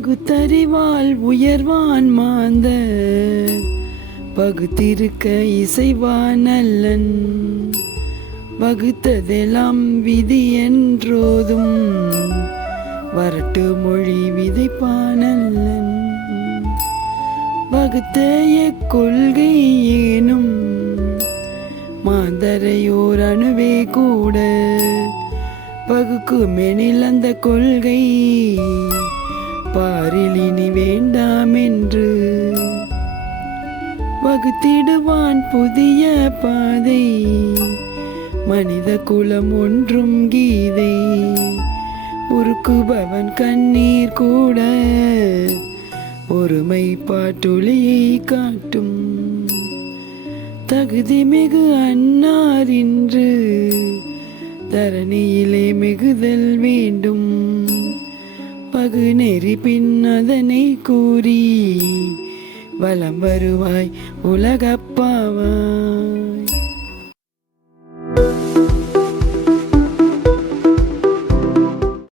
பகுத்தறிவால் உயர்வான் மாந்த பகுத்திருக்க இசைவான் அல்லன் வகுத்ததெல்லாம் விதி என்றோதும் வரட்டு மொழி விதைப்பானல்லன் வகுத்தைய கொள்கை ஏனும் மாந்தரையோர் அணுவே கூட. பகுக்குமெனில் அந்த கொள்கை பாரில் இனி வேண்டாம் என்று வகுத்திடுவான் புதிய பாதை. மனித குலம் ஒன்றும் கீதை. உருக்குபவன் கண்ணீர் கூட ஒருமை பாட்டொலியை காட்டும். தகுதி மிகு அன்னார் இன்று தரணியிலே மிகுதல் வேண்டும். பகு நெறி பின்னதனை கூறி வலம் வருவாய் உலகப்பாவா